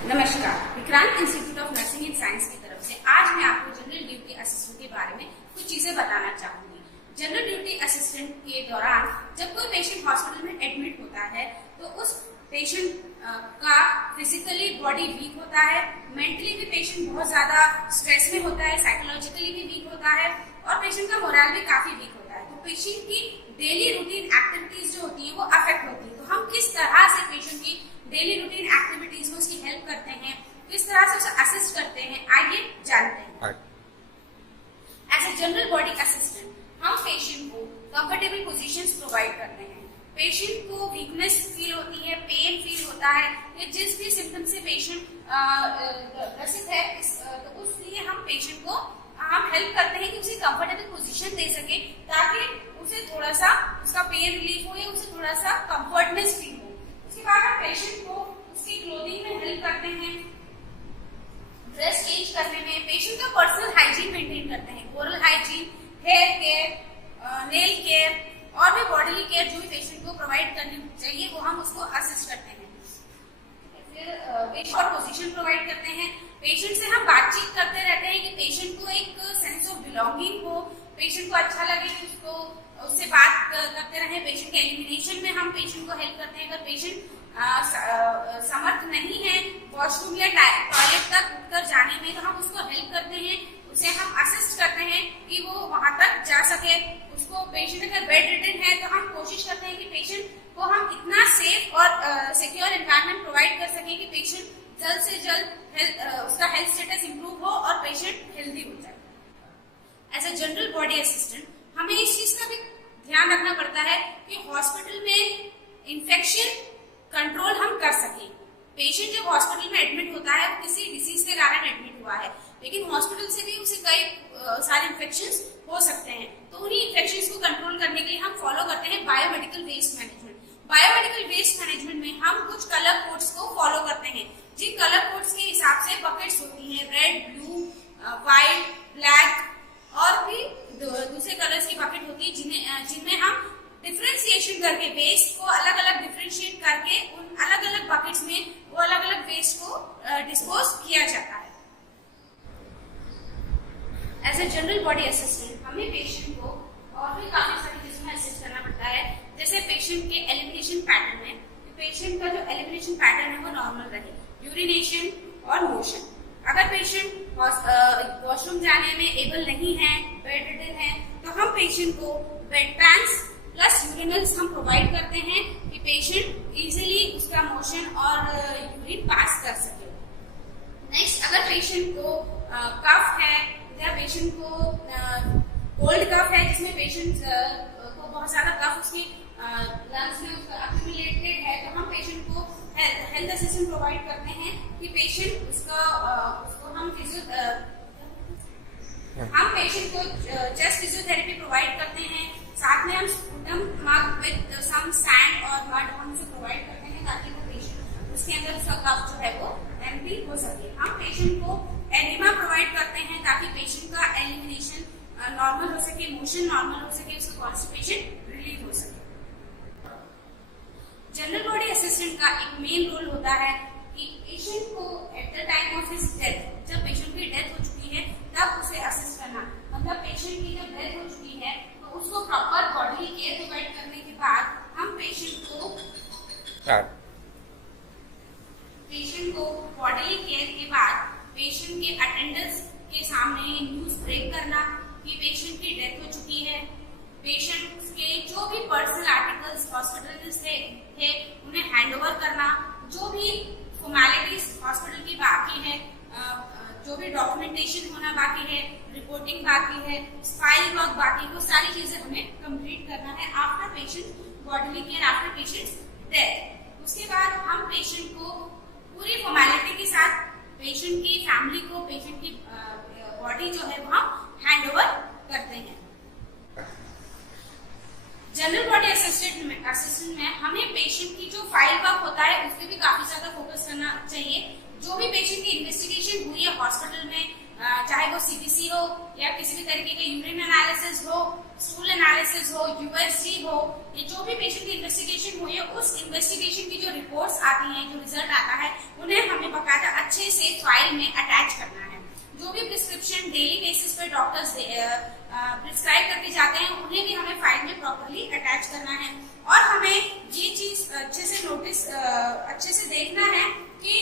नमस्कार। Vikrant institute of nursing and science की तरफ से आज मैं आपको जनरल ड्यूटी असिस्टेंट के बारे में कुछ चीजें बताना चाहूंगी। जनरल ड्यूटी असिस्टेंट के दौरान जब कोई पेशेंट हॉस्पिटल में एडमिट होता है तो उस पेशेंट का फिजिकली बॉडी वीक होता है, मेंटली भी पेशेंट बहुत ज्यादा स्ट्रेस में होता है, साइकोलॉजिकली भी वीक होता है और पेशेंट का मोरल भी काफी वीक होता है। तो पेशेंट की डेली रूटीन एक्टिविटीज जो होती है वो अफेक्ट होती है। तो हम किस तरह से पेशेंट की डेली रूटीन एक्टिविटीज में उसकी हेल्प करते हैं, किस तरह से उसे असिस्ट करते हैं, आइए जानते हैं। As a general body assistant हम पेशेंट को कंफर्टेबल पोजीशंस प्रोवाइड करते हैं। पेशेंट को वीकनेस फील होती है, पेन फील होता है, या जिस भी सिम्टम से पेशेंट ग्रसित है तो उसलिए हम पेशेंट को हम हेल्प करते हैं कि उसे कंफर्टेबल पोजीशन दे सके ताकि उसे थोड़ा सा उसका पेन रिलीफ हो या उसे थोड़ा सा कंफर्टनेस फील हो। उसके बाद हम पेशेंट को उसकी क्लोथिंग में हेल्प करते हैं, ड्रेस चेंज करने में, पेशेंट का पर्सनल हाइजीन मेंटेन करते हैं, oral hygiene, hair care, nail care और भी बॉडीली केयर जो भी पेशेंट को प्रोवाइड करनी चाहिए वो हम उसको असिस्ट करते हैं। फिर पेशेंट और पोजीशन प्रोवाइड करते हैं। पेशेंट से हम बातचीत करते रहते हैं कि पेशेंट को एक सेंस ऑफ बिलोंगिंग हो, पेशेंट को अच्छा लगे कि उससे बात करते रहे। पेशेंट के एलिमिनेशन में हम पेशेंट को हेल्प करते हैं। अगर पेशेंट समर्थ नहीं है वॉशरूम या टॉयलेट तक उठकर जाने में तो हम उसको हेल्प करते हैं, उसे हम असिस्ट करते हैं कि वो वहां तक जा सके। उसको पेशेंट अगर बेड रिडन है तो हम कोशिश करते हैं कि पेशेंट को हम इतना सेफ और सिक्योर एनवायरनमेंट प्रोवाइड कर सके कि पेशेंट जल्द से जल्द उसका हेल्थ स्टेटस इंप्रूव हो और पेशेंट हेल्दी हो जाए। As a general body assistant हमें इस चीज का भी ध्यान रखना पड़ता है कि हॉस्पिटल में इन्फेक्शन कंट्रोल हम कर सकें। पेशेंट जब हॉस्पिटल में एडमिट होता है वो किसी डिसीज के कारण एडमिट हुआ है, लेकिन हॉस्पिटल से भी उसे कई सारे इन्फेक्शंस हो सकते हैं। तो उन्हीं इन्फेक्शंस को कंट्रोल करने के लिए हम फॉलो करते हैं biomedical waste management. Biomedical waste management में हम कुछ कलर कोड्स को फॉलो करते हैं। जिन कलर कोड्स के हिसाब से बकेट्स होती हैं, रेड, ब्लू, व्हाइट, ब्लैक और भी दूसरे कलर्स की बकेट होती है जिनमें हम डिफरेंशिएशन करके वेस्ट को अलग अलग डिफरेंशिएट करके उन अलग अलग बकेट्स में वो अलग अलग वेस्ट को डिस्पोज किया जाता है। As a general body assistant हमें पेशेंट को और भी काफी सारी चीजों में असिस्ट करना पड़ता है। जैसे पेशेंट के एलिमिनेशन पैटर्न में पेशेंट का जो एलिमिनेशन पैटर्न है वो नॉर्मल रहे, यूरिनेशन और मोशन। अगर पेशेंट वॉशरूम जाने में एबल नहीं है, बेड रिडन है, तो हम पेशेंट को बेड पैंट्स प्लस यूरिनल्स हम प्रोवाइड करते हैं कि पेशेंट इजीली उसका मोशन और यूरिन पास कर सके। नेक्स्ट, अगर पेशेंट को कफ है या पेशेंट को कोल्ड कफ है जिसमें पेशेंट को बहुत ज्यादा कफ उसकी लंग्स में अक्यूमुलेटेड है तो हम पेशेंट को हेल्थ असिस्टेंट प्रोवाइड करते हैं कि पेशेंट उसको हम पेशेंट को चेस्ट फिजियोथेरेपी प्रोवाइड करते हैं। साथ में हम sputum mug with some sand और मड हम उसे प्रोवाइड करते हैं ताकि वो पेशेंट उसके अंदर उसका कफ जो है वो एम्प्टी हो सके। हम पेशेंट को एनिमा प्रोवाइड करते हैं ताकि पेशेंट का एलिमिनेशन नॉर्मल हो सके, मोशन नॉर्मल हो सके, उसका कॉन्स्टिपेशन रिलीव हो सके। जनरल बॉडी असिस्टेंट का एक मेन रोल होता है कि पेशेंट को at the time of his death, जब पेशेंट की डेथ हो चुकी है तब उसे असिस्ट करना। मतलब पेशेंट की जब डेथ हो चुकी है तो उसको प्रॉपर बॉडी केयर प्रोवाइड करने के बाद हम पेशेंट को बॉडी केयर के बाद पेशेंट के अटेंडेंस के सामने न्यूज ब्रेक करना कि पेशेंट की डेथ हो चुकी है। पेशेंट के जो भी पर्सनल आर्टिकल्स हॉस्पिटल से थे उन्हें हैंड ओवर करना, जो भी फॉर्मेलिटीज हॉस्पिटल की बाकी है, जो भी डॉक्यूमेंटेशन होना बाकी है, रिपोर्टिंग बाकी है, फाइल वर्क बाकी है, वो सारी चीजें हमें कंप्लीट करना है after patient bodily care, after patient death. उसके बाद हम पेशेंट को पूरी फॉर्मेलिटी के साथ पेशेंट की फैमिली को पेशेंट की बॉडी जो है वो हम हैंड ओवर करते हैं। जनरल बॉडी असिस्टेंट में हमें पेशेंट की जो फाइल वर्क होता है उस पर भी काफी ज्यादा फोकस करना चाहिए। जो भी पेशेंट की इन्वेस्टिगेशन हुई है हॉस्पिटल में, चाहे वो सीबीसी हो या किसी भी तरीके के यूरिन एनालिसिस हो, स्टूल एनालिसिस हो, यूएसजी हो, ये जो भी पेशेंट की इन्वेस्टिगेशन हुई है उस इन्वेस्टिगेशन की जो रिपोर्ट्स आती हैं, जो रिजल्ट आता है, उन्हें हमें बकायदा से फाइल में अटैच करना है। जो भी प्रिस्क्रिप्शन डेली बेसिस पे डॉक्टर्स प्रिस्क्राइब करके जाते हैं उन्हें भी हमें फाइल में प्रॉपर्ली अटैच करना है। और हमें ये चीज अच्छे से देखना है कि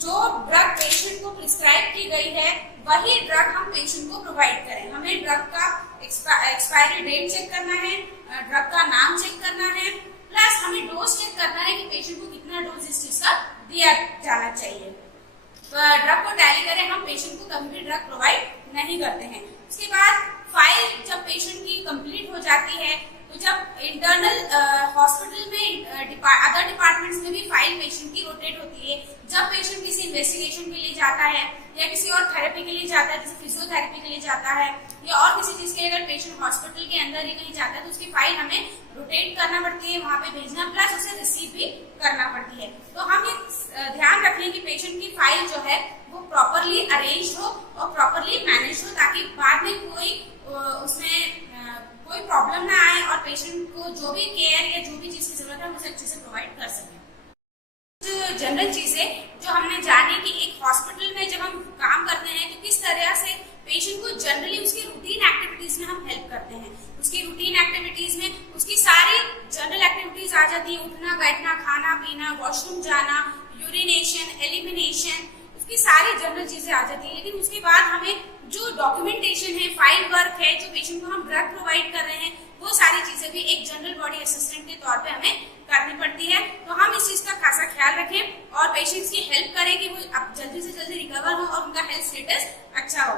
जो ड्रग पेशेंट को प्रिस्क्राइब की गई है वही ड्रग हम पेशेंट को प्रोवाइड करें। हमें ड्रग का एक्सपायरी डेट चेक करना है, ड्रग का नाम चेक करना है, प्लस हमें डोज चेक करना है कि पेशेंट को कितना डोज इस चीज का दिया जाना चाहिए। तो ड्रग को टैली करें, हम पेशेंट को कभी भी ड्रग प्रोवाइड नहीं करते हैं। उसके बाद फाइल जब पेशेंट की कंप्लीट हो जाती है तो जब इंटरनल हॉस्पिटल में अदर डिपार्टमेंट्स में भी फाइल पेशेंट की रोटेट होती है। जब पेशेंट किसी इन्वेस्टिगेशन के लिए जाता है या किसी और थेरेपी के लिए जाता है, जैसे फिजियोथेरेपी के लिए जाता है या और किसी चीज के लिए, अगर पेशेंट हॉस्पिटल के अंदर ही कहीं जाता है तो उसकी फाइल हमें रोटेट करना पड़ती है, वहां पे भेजना, प्लस उसे रिसीव भी करना पड़ती है। तो हम ये ध्यान रखें कि पेशेंट की फाइल जो है वो प्रॉपरली अरेंज हो और प्रॉपरली मैनेज हो, ताकि बाद में कोई उसमें कोई प्रॉब्लम ना आए और पेशेंट को जो भी केयर या जो भी चीज की जरूरत है उसे अच्छे से प्रोवाइड कर सकें। जो जनरल चीजें जो हमने जानी कि एक हॉस्पिटल में जब हम काम करते हैं तो किस तरह से पेशेंट को जनरली उसकी रूटीन एक्टिविटीज में हम हेल्प करते हैं। उसकी रूटीन एक्टिविटीज में उसकी सारी जनरल एक्टिविटीज आ जाती है, उठना बैठना, खाना पीना, वॉशरूम जाना, यूरिनेशन, एलिमिनेशन, उसकी सारी जनरल चीजें आ जाती है। लेकिन उसके बाद हमें जो डॉक्यूमेंटेशन है, फाइल वर्क है, जो पेशेंट को हम ड्रग प्रोवाइड कर रहे हैं, वो सारी चीजें भी एक जनरल बॉडी असिस्टेंट के तौर पे हमें करनी पड़ती है। तो हम इस चीज का खासा ख्याल रखें और पेशेंट्स की हेल्प करें कि वो अब जल्दी से जल्दी रिकवर हो और उनका हेल्थ स्टेटस अच्छा हो।